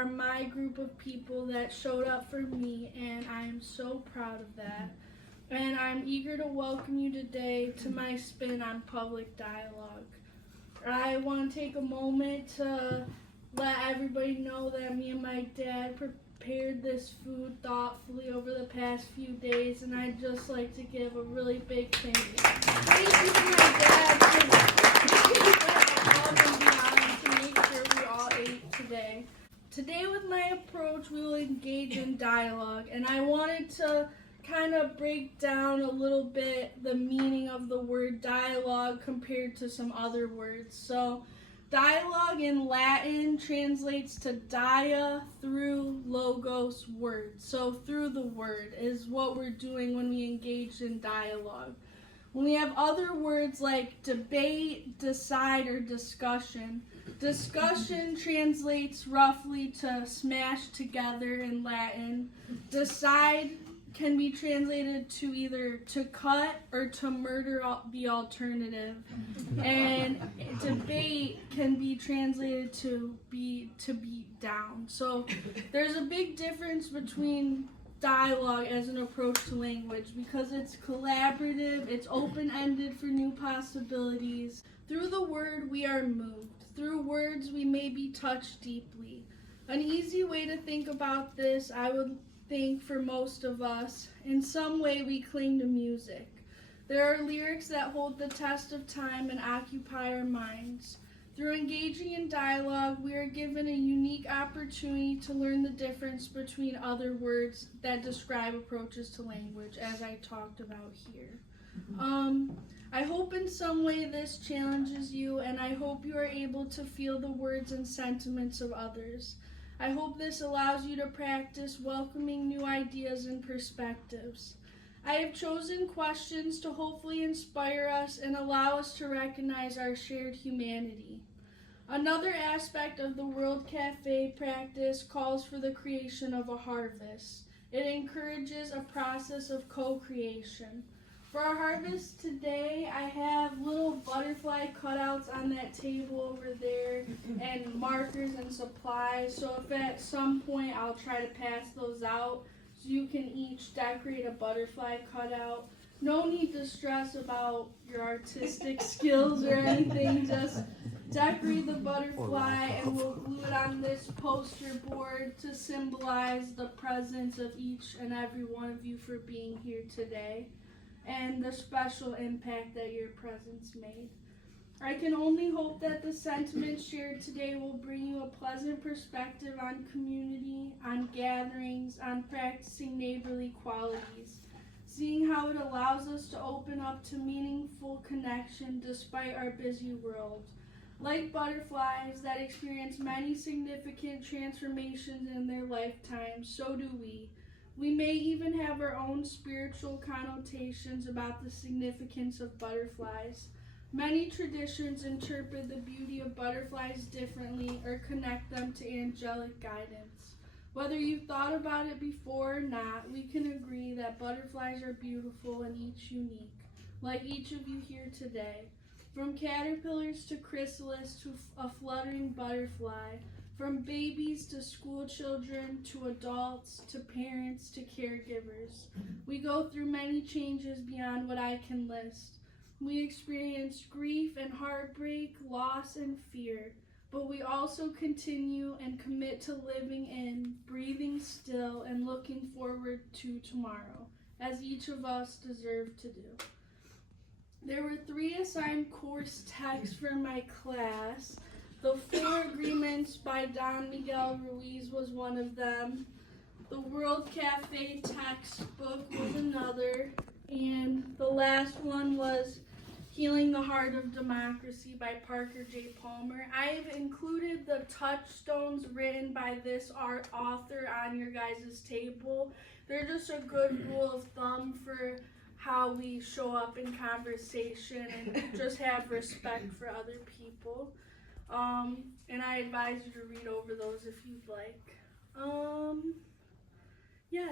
are my group of people that showed up for me, and I am so proud of that. And I'm eager to welcome you today to my spin on public dialogue. I want to take a moment to let everybody know that me and my dad prepared this food thoughtfully over the past few days, and I'd just like to give a really big thank you. Thank you to my dad for above and beyond to make sure we all ate today. Today with my approach, we will engage in dialogue, and I wanted to kind of break down a little bit the meaning of the word dialogue compared to some other words. So dialogue in Latin translates to dia, through, logos, word. So through the word is what we're doing when we engage in dialogue. When we have other words like debate, decide, or discussion, discussion translates roughly to smash together in Latin. Decide can be translated to either to cut or to murder the alternative. And debate can be translated to beat down. So there's a big difference between dialogue as an approach to language because it's collaborative, it's open-ended for new possibilities. Through the word, we are moved. Through words, we may be touched deeply. An easy way to think about this, I would think for most of us, in some way we cling to music. There are lyrics that hold the test of time and occupy our minds. Through engaging in dialogue, we are given a unique opportunity to learn the difference between other words that describe approaches to language, as I talked about here. I hope in some way this challenges you, and I hope you are able to feel the words and sentiments of others. I hope this allows you to practice welcoming new ideas and perspectives. I have chosen questions to hopefully inspire us and allow us to recognize our shared humanity. Another aspect of the World Café practice calls for the creation of a harvest. It encourages a process of co-creation. For our harvest today, I have little butterfly cutouts on that table over there and markers and supplies. So if at some point I'll try to pass those out so you can each decorate a butterfly cutout. No need to stress about your artistic skills or anything. Just decorate the butterfly and we'll glue it on this poster board to symbolize the presence of each and every one of you for being here today and the special impact that your presence made. I can only hope that the sentiments shared today will bring you a pleasant perspective on community, on gatherings, on practicing neighborly qualities, seeing how it allows us to open up to meaningful connection despite our busy world. Like butterflies that experience many significant transformations in their lifetime, so do we. We may even have our own spiritual connotations about the significance of butterflies. Many traditions interpret the beauty of butterflies differently or connect them to angelic guidance. Whether you've thought about it before or not, we can agree that butterflies are beautiful and each unique, like each of you here today. From caterpillars to chrysalis to a fluttering butterfly, from babies to school children to adults to parents to caregivers. We go through many changes beyond what I can list. We experience grief and heartbreak, loss and fear, but we also continue and commit to living in, breathing still, and looking forward to tomorrow, as each of us deserve to do. There were 3 assigned course texts for my class. The 4 Agreements by Don Miguel Ruiz was one of them. The World Café textbook was another. And the last one was Healing the Heart of Democracy by Parker J. Palmer. I've included the touchstones written by this author on your guys' table. They're just a good rule of thumb for how we show up in conversation and just have respect for other people. And I advise you to read over those if you'd like.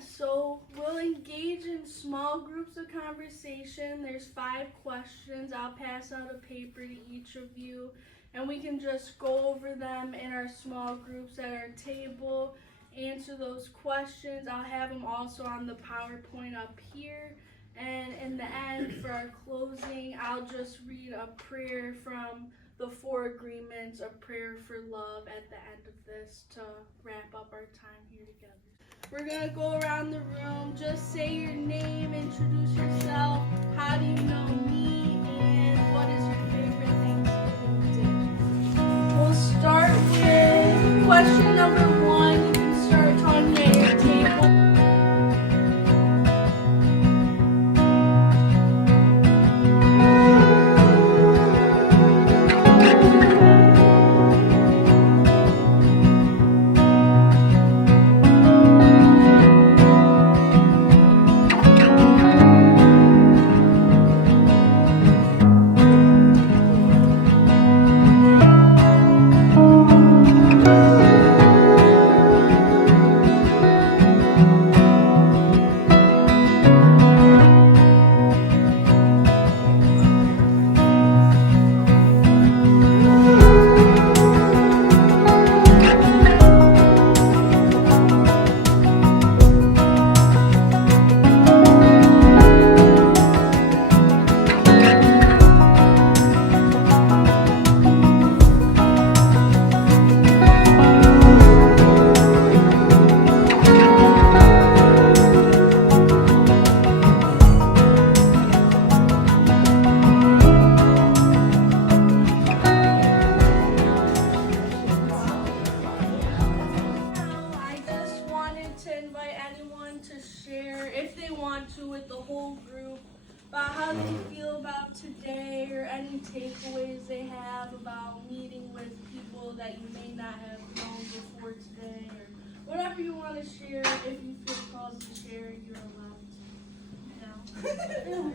So we'll engage in small groups of conversation. There's 5 questions. I'll pass out a paper to each of you, and we can just go over them in our small groups at our table, answer those questions. I'll have them also on the PowerPoint up here. And in the end, for our closing, I'll just read a prayer from the 4 agreements, a prayer for love at the end of this to wrap up our time here together. We're going to go around the room. Just say your name, introduce yourself. How do you know me? And what is your favorite Thanksgiving dish? We'll start with question number 1. You can start talking at your table. With the whole group about how they feel about today or any takeaways they have about meeting with people that you may not have known before today, or whatever you want to share. If you feel called to share, you're allowed to. Now.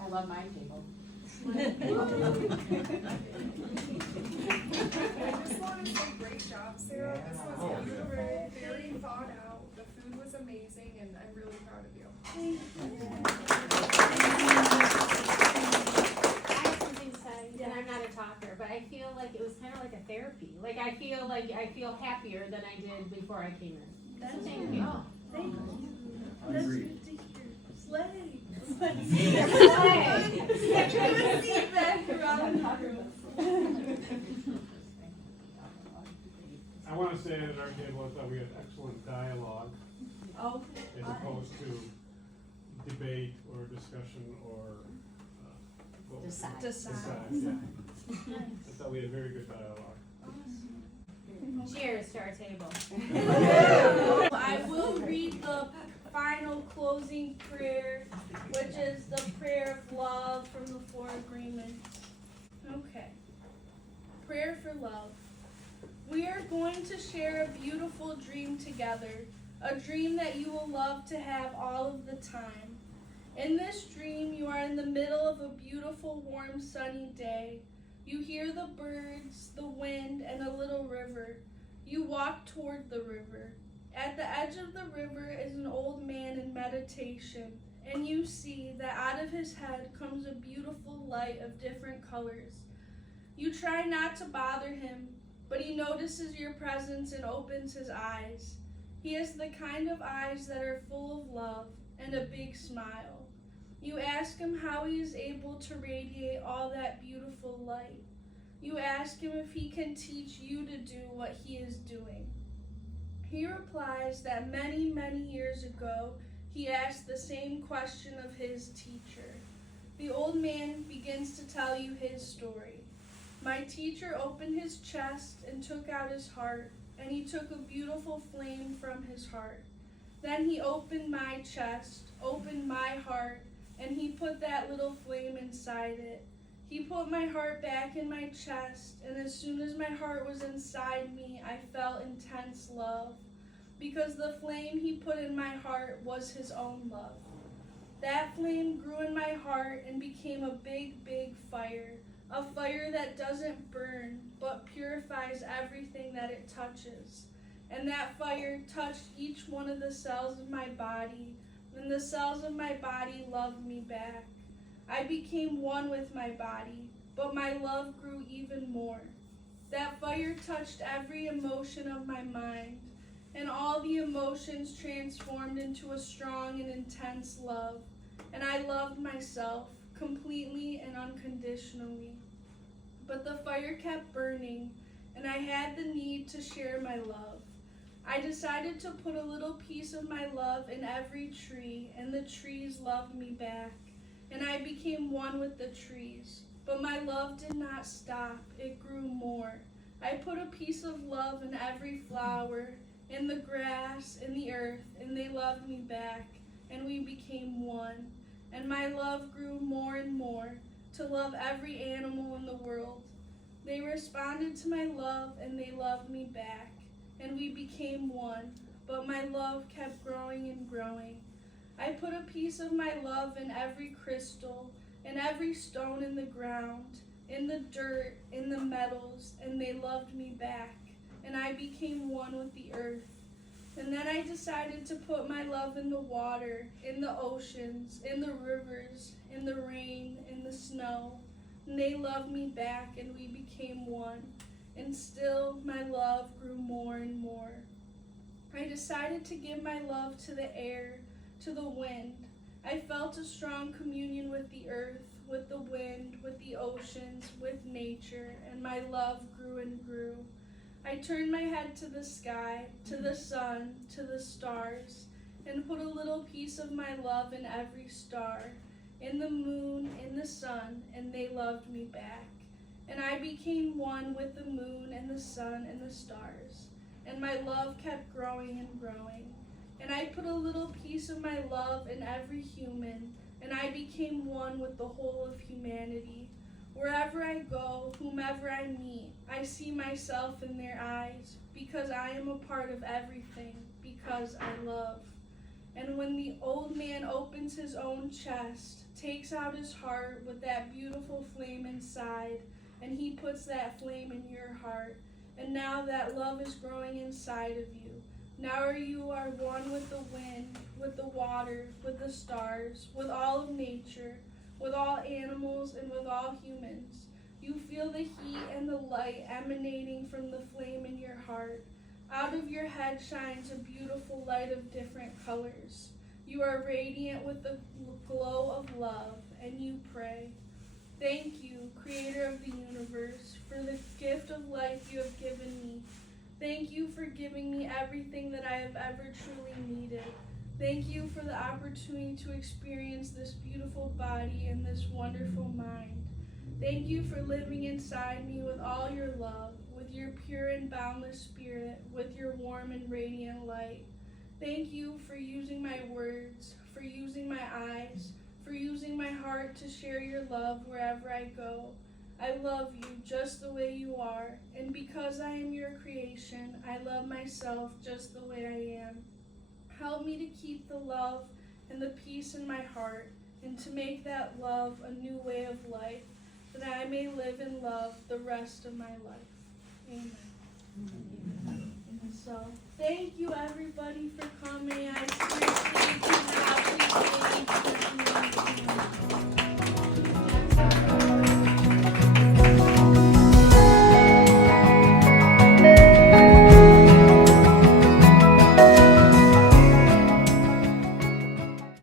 I love my table. I just want to say great job, Sarah. This was beautiful, very thought out. The food was amazing, and I'm really proud of you. I have something to say, and I'm not a talker, but I feel like it was kind of like a therapy. Like I feel happier than I did before I came in. That's Thank you. Thank you. That's good to hear. Slay. I want to say that at our table, I thought we had excellent dialogue as opposed to debate or discussion or Decide. Yeah. I thought we had very good dialogue. Cheers to our table. I will read the final closing prayer, which is the prayer of love from the 4 agreements. Okay. Prayer for love. We are going to share a beautiful dream together, a dream that you will love to have all of the time. In this dream, you are in the middle of a beautiful, warm, sunny day. You hear the birds, the wind, and a little river. You walk toward the river. At the edge of the river is an old man in meditation, and you see that out of his head comes a beautiful light of different colors. You try not to bother him, but he notices your presence and opens his eyes. He has the kind of eyes that are full of love and a big smile. You ask him how he is able to radiate all that beautiful light. You ask him if he can teach you to do what he is doing. He replies that many, many years ago, he asked the same question of his teacher. The old man begins to tell you his story. My teacher opened his chest and took out his heart, and he took a beautiful flame from his heart. Then he opened my chest, opened my heart, and he put that little flame inside it. He put my heart back in my chest, and as soon as my heart was inside me, I felt intense love, because the flame he put in my heart was his own love. That flame grew in my heart and became a big, big fire, a fire that doesn't burn, but purifies everything that it touches. And that fire touched each one of the cells of my body, and the cells of my body loved me back. I became one with my body. but my love grew even more. That fire touched every emotion of my mind, and all the emotions transformed into a strong and intense love. And I loved myself completely and unconditionally. But the fire kept burning, and I had the need to share my love. I decided to put a little piece of my love in every tree, and the trees loved me back, and I became one with the trees. But my love did not stop, it grew more. I put a piece of love in every flower, in the grass, in the earth, and they loved me back, and we became one. And my love grew more and more, to love every animal in the world. They responded to my love, and they loved me back, and we became one, but my love kept growing and growing. I put a piece of my love in every crystal, in every stone in the ground, in the dirt, in the metals, and they loved me back, and I became one with the earth. And then I decided to put my love in the water, in the oceans, in the rivers, in the rain, in the snow, and they loved me back, and we became one. And still my love grew more and more. I decided to give my love to the air, to the wind. I felt a strong communion with the earth, with the wind, with the oceans, with nature, and my love grew and grew. I turned my head to the sky, to the sun, to the stars, and put a little piece of my love in every star, in the moon, in the sun, and they loved me back. And I became one with the moon and the sun and the stars, and my love kept growing and growing. And I put a little piece of my love in every human, and I became one with the whole of humanity. Wherever I go, whomever I meet, I see myself in their eyes, because I am a part of everything, because I love. And when the old man opens his own chest, takes out his heart with that beautiful flame inside, and he puts that flame in your heart, and now that love is growing inside of you. Now you are one with the wind, with the water, with the stars, with all of nature, with all animals, and with all humans. You feel the heat and the light emanating from the flame in your heart. Out of your head shines a beautiful light of different colors. You are radiant with the glow of love, and you pray. Thank you, Creator of the universe, for the gift of life you have given me. Thank you for giving me everything that I have ever truly needed. Thank you for the opportunity to experience this beautiful body and this wonderful mind. Thank you for living inside me with all your love, with your pure and boundless spirit, with your warm and radiant light. Thank you for using my words, for using my eyes, for using my heart to share your love wherever I go. I love you just the way you are, and because I am your creation, I love myself just the way I am. Help me to keep the love and the peace in my heart, and to make that love a new way of life, that I may live in love the rest of my life. Amen. So, thank you everybody for coming. I seriously cannot appreciate you.